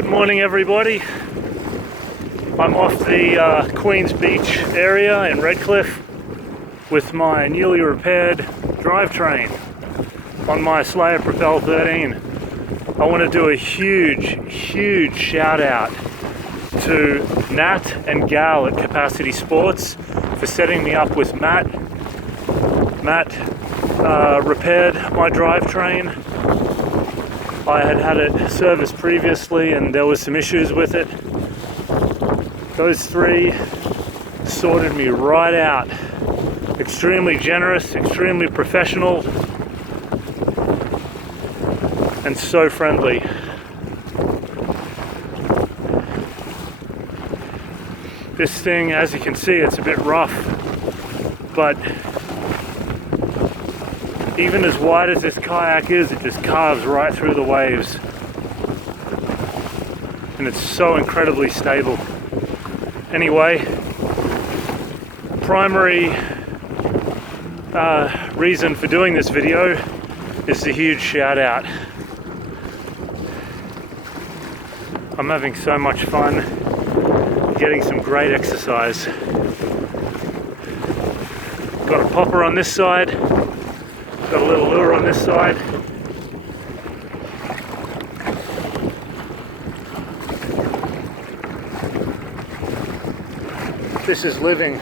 Good morning, everybody. I'm off the Queens Beach area in Redcliffe with my newly repaired drivetrain on my Slayer Propel 13. I want to do a huge shout out to Nat and Gal at Capacity Sports for setting me up with Matt. Matt repaired my drivetrain. I had it serviced previously and there was some issues with it. Those three sorted me right out. Extremely generous, extremely professional, and so friendly. This thing, as you can see, it's a bit rough, but even as wide as this kayak is, it just carves right through the waves. And it's so incredibly stable. Anyway, primary reason for doing this video is a huge shout out. I'm having so much fun, getting some great exercise. Got a popper on this side, got a little lure on this side. This is living.